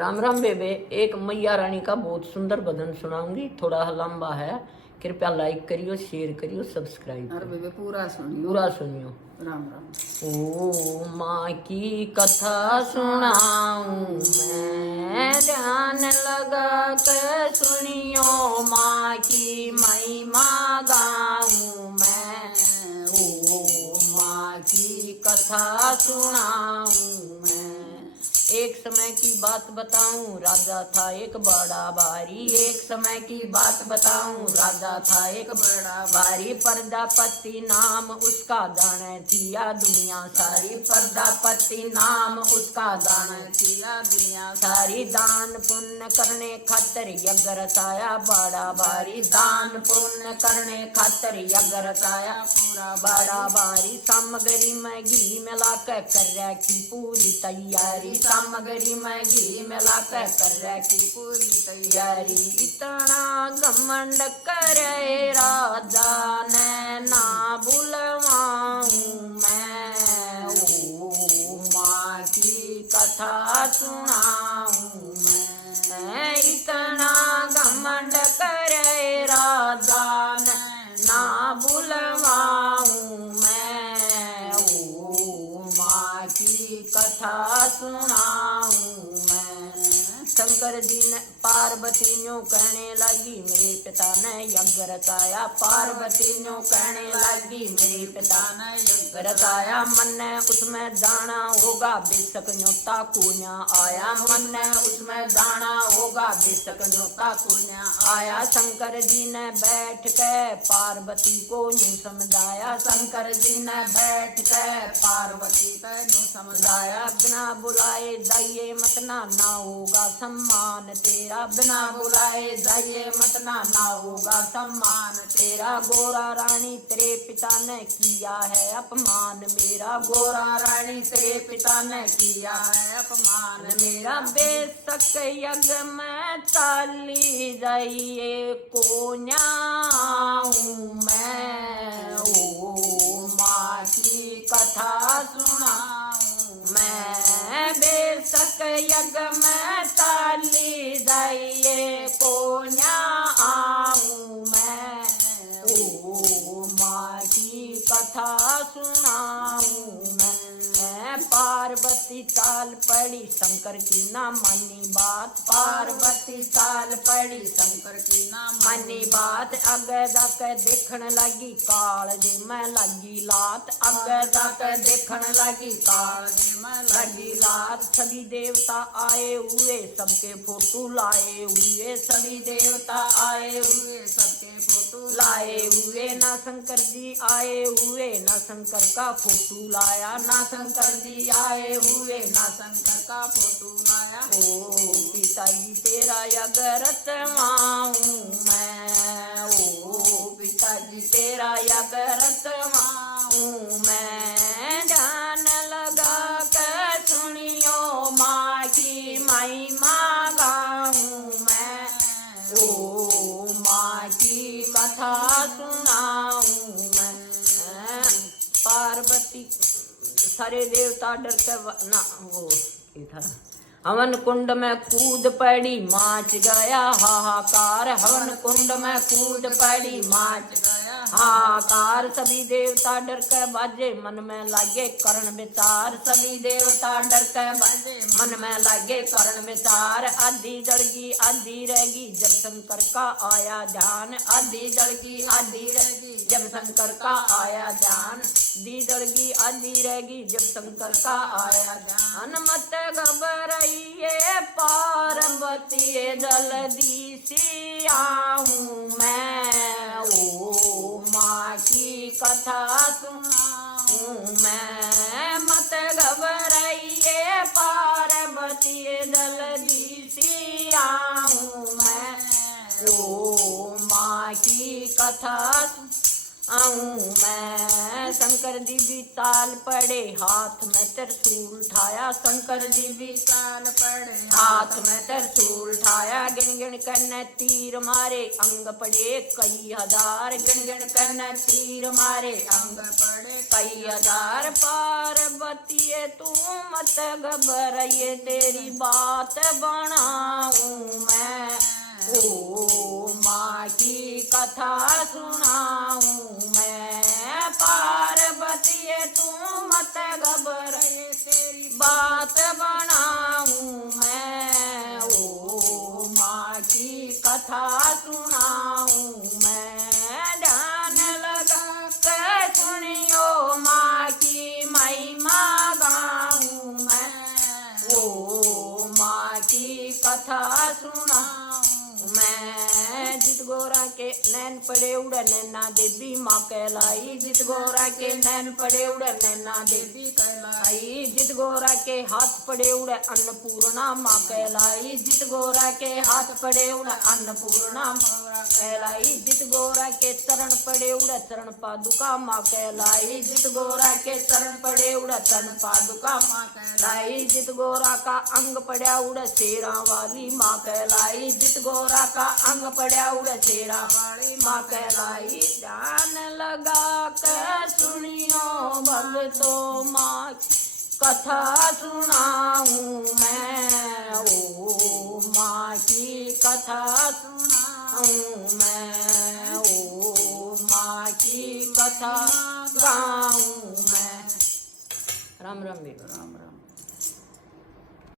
राम राम बेबे। एक मैया रानी का बहुत सुंदर भजन सुनाऊंगी, थोड़ा लंबा है। कृपया लाइक करियो, शेयर करियो, सब्सक्राइब अरे बेबे पूरा सुनियो। पूरा सुनियो। राम राम। ओ माँ की कथा सुनाऊं मैं, ध्यान लगा कर सुनियो। माँ की महिमा गाऊं मैं। ओ माँ की कथा सुनाऊं मैं। एक समय की बात बताऊं, राजा था एक बड़ा भारी। एक समय की बात बताऊं, राजा था एक बड़ा भारी। प्रजापति नाम उसका दान थिया दुनिया सारी। प्रजापति नाम उसका दान थिया दुनिया सारी। दान पुण्य करने खातर यज्ञ रचाया बड़ा भारी। दान पुण्य करने खातर यज्ञ रचाया पूरा बड़ा भारी। सामग्री में घी मिलाकर कर रखी पूरी तैयारी। सामग्री में घी मिलाकर कर रखी पूरी तैयारी। इतना घमंड करे राजा ने ना बुलवाऊं मैं। ओ माँ की कथा सुनाऊं मैं। इतना घमंड करे राजा ने ना बुलवाऊं मैं। ओ माँ की कथा सुनाऊं मैं। शंकर जी ने पार्वती न्यों कहने लगी, मेरे पिता ने यज्ञ रचाया। पार्वती न्यों कहने लगी, मेरे पिता ने यज्ञ रचाया। मन ने उसमें दाना होगा, बेशक न्योता कुन्या आया। मन ने उसमें दाना होगा, बेशक न्योता कुन्या आया। शंकर जी ने बैठ के पार्वती को यूं समझाया। शंकर जी ने बैठ के पार्वती को यूं समझाया। बिना बुलाए जाइए मत ना होगा सम्मान तेरा। बिना बुलाए जाइए मत ना होगा सम्मान तेरा। गोरा रानी तेरे पिता ने किया है अपमान मेरा। गोरा रानी तेरे पिता ने किया है अपमान मेरा। बेशक यज्ञ में चाली जाइए कोन्या मैं। ओ माँ की कथा सुनाऊं मैं। बेशक यज्ञ में चाली जाइए कोन्या आऊं मैं। ओ माँ की कथा सुनाऊं मैं। पार्वती चाल पड़ी शंकर की ना मानी बात। पार्वती चाल पड़ी शंकर की ना मानी बात। आगे जाके देखने लगी काल जी में लगी लात। आगे जाके देखने लगी काल जी में लगी लात। सभी देवता आए हुए सबके फोटो लाए हुए। सभी देवता आए हुए सबके फोटो लाए हुए। ना शंकर जी आए हुए ना शंकर का फोटो लाया। ना शंकर जी आए हुए ना शंकर का फोटो लाया। ओ पिताजी तेरा यज्ञ रचवाऊं मैं। ओ पिताजी तेरा यज्ञ रचवाऊं मैं। ध्यान लगा कर सुनियो, माँ की महिमा गाऊं मैं। ओ माँ की कथा सुनाऊं मैं। पार्वती सारे देवता डर के ना वो था। हवन कुंड में कूद पड़ी माच गया हाहाकार। हवन कुंड में कूद पड़ी माच गया हाहाकार। सभी देवता डर के बाजे मन में लागे करण विचार। सभी देवता डर के बाजे मन में लागे करण विचार। आधी जड़गी आधी रहेगी जब शंकर का आया ध्यान। आधी जड़गी आधी रहेगी जब शंकर का आया ध्यान। दी जड़गी आधी रहेगी जब शंकर का आया ध्यान। मत घबराइए पार्वती जल्दी सी आऊं मैं। ओ माँ की कथा सुनाऊं मैं। मत घबराइए पार्वती जल्दी सी आऊं मैं। ओ माँ की कथा आऊं मैं। शंकर जी भी ताल पड़े हाथ में त्रिशूल ठाया, शंकर जी भी ताल पड़े हाथ में त्रिशूल ठाया। गिन गिन करने तीर मारे अंग पड़े कई हजार, गिन गिन करने तीर मारे अंग पड़े कई हजार। पार्वती तू मत घबर ये तेरी बात बनाऊं मैं। ओ माँ की कथा सुनाऊं मैं। पार्वती तू मत घबर ये तेरी बात बनाऊं मैं। ओ माँ की कथा सुनाऊं मैं। ध्यान लगा के सुनियो माँ की महिमा गाऊं मैं। ओ माँ की कथा सुनाऊं मैं। जित गोरा के नैन पड़े उड़ नैना देवी माँ कहलाई, जित गोरा के नैन पड़े उड़ नैना देवी कहलाई। जित गोरा के हाथ पड़े उड़ अन्नपूर्णा माँ कहलाई, जित गोरा के हाथ पड़े उड़ अन्नपूर्णा माँ कहलाई। जित गोरा के चरण पड़े उड़ चरण पादुका माँ कहलाई, जित गोरा के चरण पड़े उड़ चरण पादुका माँ कहलाई। जित गोरा का अंग पड़ा उड़ शेरा वाली माँ कहलाई, जित गोरा का अंग पड़ा उड़ शेरा वाली माँ कहलाई। ध्यान लगा के सुनियो भक्तों माँ कथा सुनाऊं मैं। ओ माँ की कथा सुनाऊं मैं। ओ माँ की कथा गाऊं मैं। राम राम बेटा, राम राम।